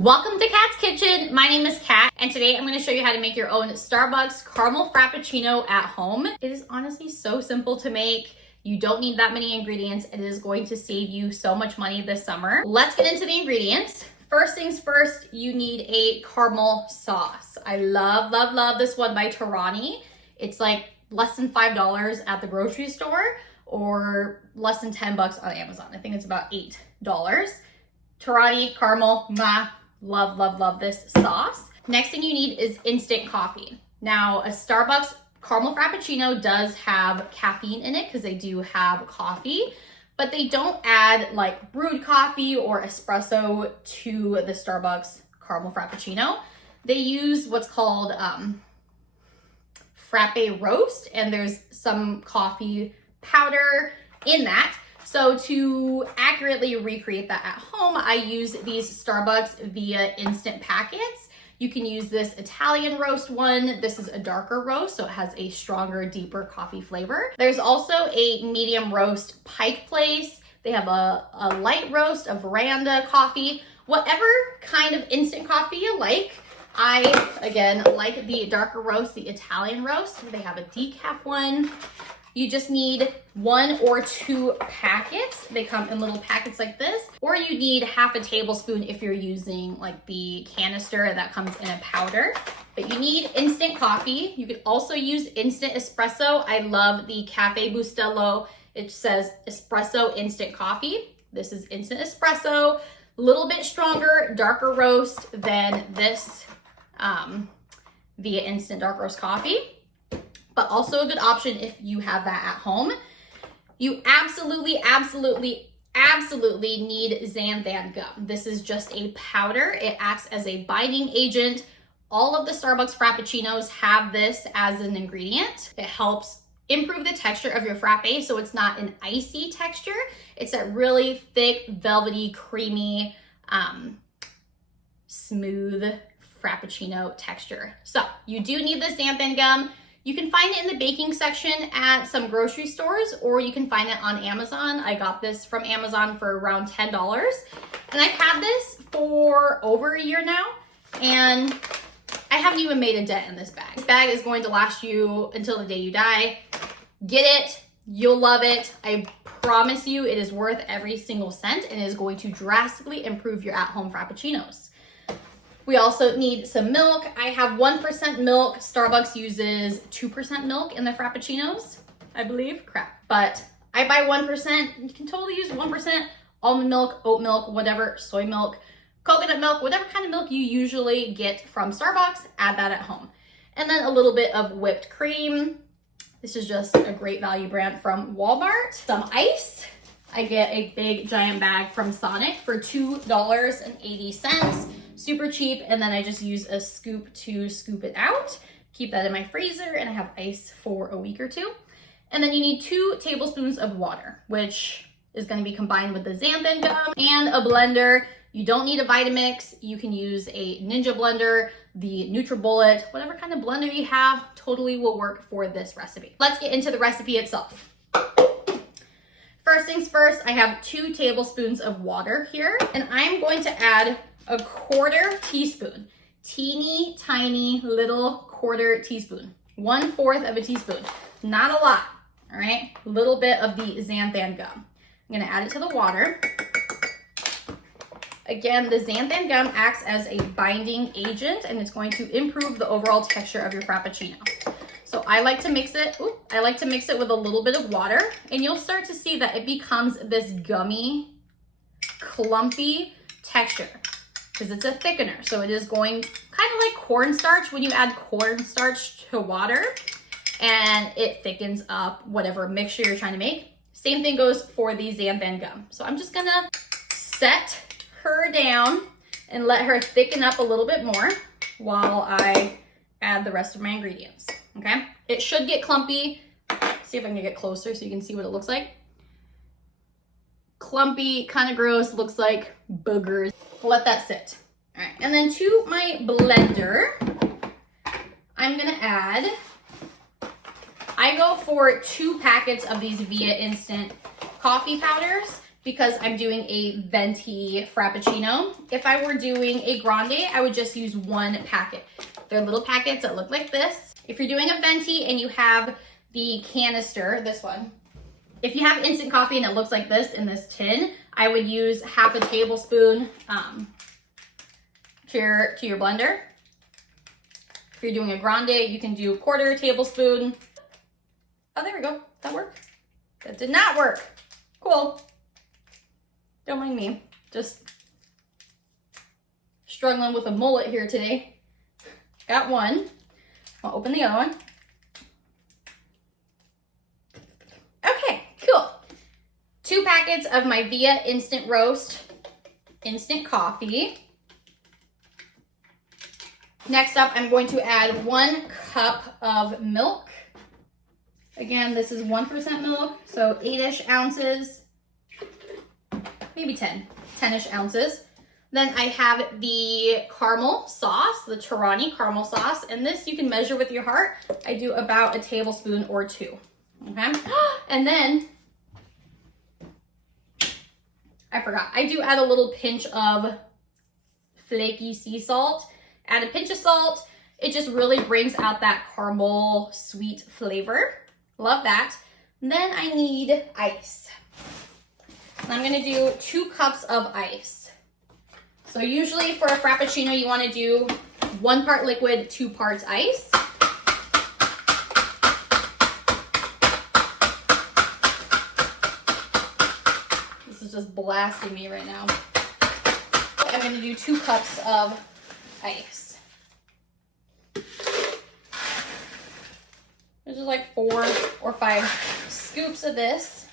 Welcome to Kat's Kitchen. My name is Kat, and today I'm going to show you how to make your own Starbucks caramel frappuccino at home. It is honestly so simple to make. You don't need that many ingredients. It is going to save you so much money this summer. Let's get into the ingredients. First things first, you need a caramel sauce. I love this one by Torani. It's like less than $5 at the grocery store or less than 10 bucks on Amazon. I think it's about $8. Torani Caramel, love this sauce. Next thing you need is instant coffee. Now, a Starbucks caramel frappuccino does have caffeine in it because they do have coffee, but they don't add like brewed coffee or espresso to the Starbucks caramel frappuccino. They use what's called frappe roast, and there's some coffee powder in that. So to accurately recreate that at home, I use these Starbucks Via instant packets. You can use this Italian roast one. This is a darker roast, so it has a stronger, deeper coffee flavor. There's also a medium roast Pike Place. They have a light roast, a Veranda coffee, whatever kind of instant coffee you like. I, again, like the darker roast, the Italian roast. They have a decaf one. You just need 1 or 2 packets. They come in little packets like this, or you need half a tablespoon if you're using like the canister that comes in a powder. But you need instant coffee. You could also use instant espresso. I love the Cafe Bustelo. It says espresso instant coffee. This is instant espresso, a little bit stronger, darker roast than this Via instant dark roast coffee. But also a good option if you have that at home. You absolutely need Zanzan Gum. This is just a powder. It acts as a binding agent. All of the Starbucks Frappuccinos have this as an ingredient. It helps improve the texture of your frappe, so it's not an icy texture. It's that really thick, velvety, creamy, smooth Frappuccino texture. So you do need the Zanzan Gum. You can find it in the baking section at some grocery stores, or you can find it on Amazon. I got this from Amazon for around $10. And I've had this for over a year now, and I haven't even made a dent in this bag. This bag is going to last you until the day you die. Get it, you'll love it. I promise you it is worth every single cent, and it is going to drastically improve your at-home Frappuccinos. We also need some milk. I have 1% milk. Starbucks uses 2% milk in the Frappuccinos, I believe. Crap. But I buy 1%. You can totally use 1% almond milk, oat milk, whatever, soy milk, coconut milk, whatever kind of milk you usually get from Starbucks, add that at home. And then a little bit of whipped cream. This is just a great value brand from Walmart. Some ice. I get a big giant bag from Sonic for $2.80. Super cheap, and then I just use a scoop to scoop it out. Keep that in my freezer, and I have ice for a week or two. And then you need 2 tablespoons of water, which is going to be combined with the Zanzan Gum and a blender. You don't need a Vitamix. You can use a Ninja blender, the NutriBullet, whatever kind of blender you have, totally will work for this recipe. Let's get into the recipe itself. First things first, I have 2 tablespoons of water here, and I'm going to add a 1/4 teaspoon, teeny tiny little 1/4 teaspoon, 1/4 of a teaspoon, not a lot, all right? A little bit of the Zanzan Gum. I'm gonna add it to the water. Again, the Zanzan Gum acts as a binding agent, and it's going to improve the overall texture of your Frappuccino. So I like to mix it, with a little bit of water, and you'll start to see that it becomes this gummy, clumpy texture, because it's a thickener. So it is going kind of like cornstarch when you add cornstarch to water, and it thickens up whatever mixture you're trying to make. Same thing goes for the Zanzan Gum. So I'm just gonna set her down and let her thicken up a little bit more while I add the rest of my ingredients, okay? It should get clumpy. See if I can get closer so you can see what it looks like. Clumpy, kind of gross, looks like boogers. Let that sit. All right, and then to my blender, I'm gonna add, I go for 2 packets of these Via instant coffee powders. because I'm doing a Venti Frappuccino. If I were doing a grande, I would just use one packet. They're little packets that look like this. If you're doing a Venti and you have the canister, this one, if you have instant coffee and it looks like this in this tin, I would use half a tablespoon to your blender. If you're doing a grande, you can do a quarter tablespoon. Oh, there we go. That worked? That did not work. Cool. Don't mind me. Just struggling with a mullet here today. Got one. I'll open the other one. Okay, cool. 2 packets of my Via Instant Roast instant coffee. Next up, I'm going to add 1 cup of milk. Again, this is 1% milk, so 8-ish ounces, maybe 10-ish ounces. Then I have the caramel sauce, the Torani caramel sauce, and this you can measure with your heart. I do about a tablespoon or 2, okay? And then, I forgot, I do add a little pinch of flaky sea salt. Add a pinch of salt. It just really brings out that caramel sweet flavor. Love that. And then I need ice. And I'm gonna do 2 cups of ice. So usually for a Frappuccino, you wanna do 1 part liquid, 2 parts ice. This is just blasting me right now. I'm gonna do 2 cups of ice. There's just like 4 or 5 scoops of this.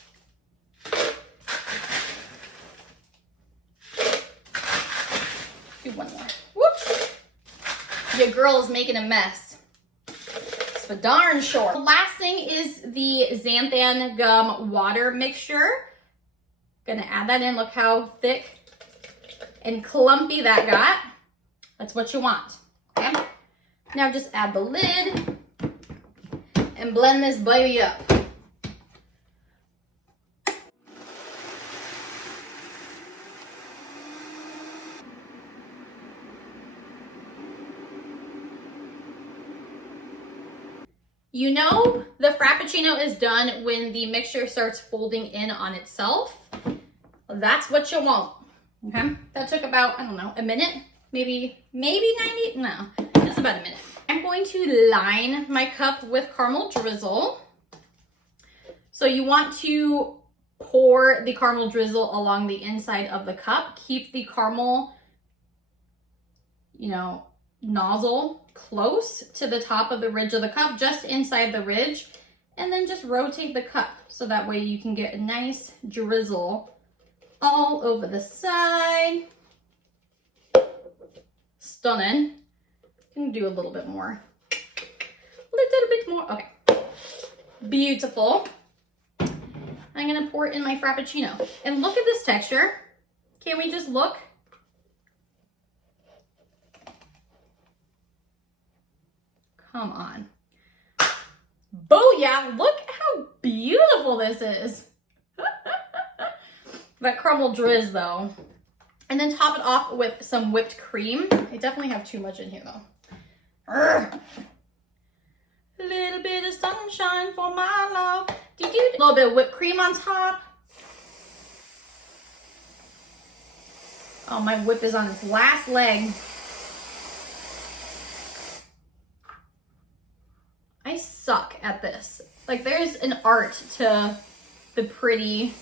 Do 1 more. Whoops! Your girl is making a mess. It's for darn sure. The last thing is the Zanzan Gum water mixture. Gonna add that in. Look how thick and clumpy that got. That's what you want, okay? Now just add the lid and blend this baby up. You know the Frappuccino is done when the mixture starts folding in on itself. That's what you want, okay? That took about, I don't know, a minute, maybe 90, no, just about a minute. I'm going to line my cup with caramel drizzle. So you want to pour the caramel drizzle along the inside of the cup. Keep the caramel, nozzle close to the top of the ridge of the cup, just inside the ridge, and then just rotate the cup so that way you can get a nice drizzle all over the side. Stunning. I'm gonna do a little bit more. Okay. Beautiful. I'm gonna pour it in my Frappuccino. And look at this texture. Can we just look? Come on. Booyah! Look how beautiful this is. That caramel drizz though. And then top it off with some whipped cream. I definitely have too much in here though. Urgh. A little bit of sunshine for my love. A little bit of whipped cream on top. Oh, my whip is on its last leg. I suck at this. Like, there's an art to the pretty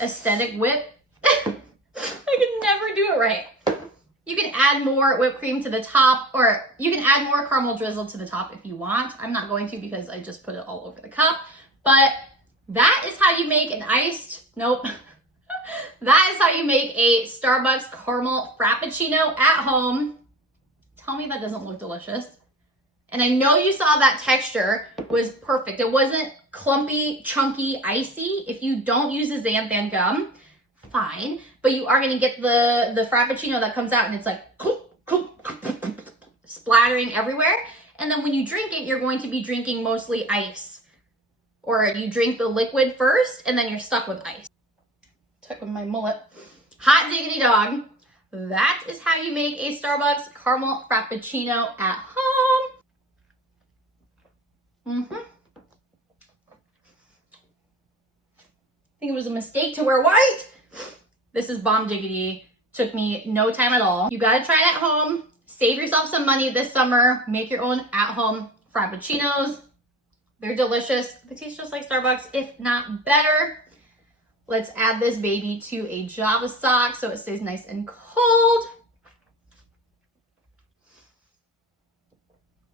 aesthetic whip. I can never do it right. You can add more whipped cream to the top, or you can add more caramel drizzle to the top if you want. I'm not going to because I just put it all over the cup. But that is how you make an iced, nope. That is how you make a Starbucks caramel Frappuccino at home. Tell me that doesn't look delicious. And I know you saw that texture was perfect. It wasn't clumpy, chunky, icy. If you don't use the Zanzan Gum, fine. But you are gonna get the Frappuccino that comes out and it's like splattering everywhere. And then when you drink it, you're going to be drinking mostly ice. Or you drink the liquid first and then you're stuck with ice. check with my mullet. Hot diggity dog. That is how you make a Starbucks caramel Frappuccino at home. I think it was a mistake to wear white. This is bomb diggity. Took me no time at all. You gotta try it at home. Save yourself some money this summer. Make your own at-home Frappuccinos. They're delicious. They taste just like Starbucks, if not better. Let's add this baby to a Java sock so it stays nice and cold.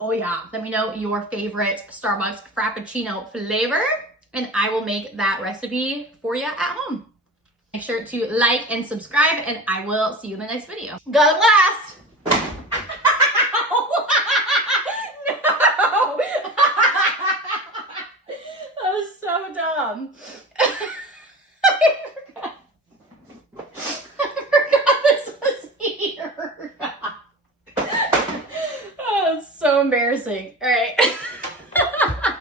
Oh yeah, let me know your favorite Starbucks Frappuccino flavor and I will make that recipe for you at home. Make sure to like and subscribe and I will see you in the next video. God bless! No! That was so dumb. Oh, it's so embarrassing. All right.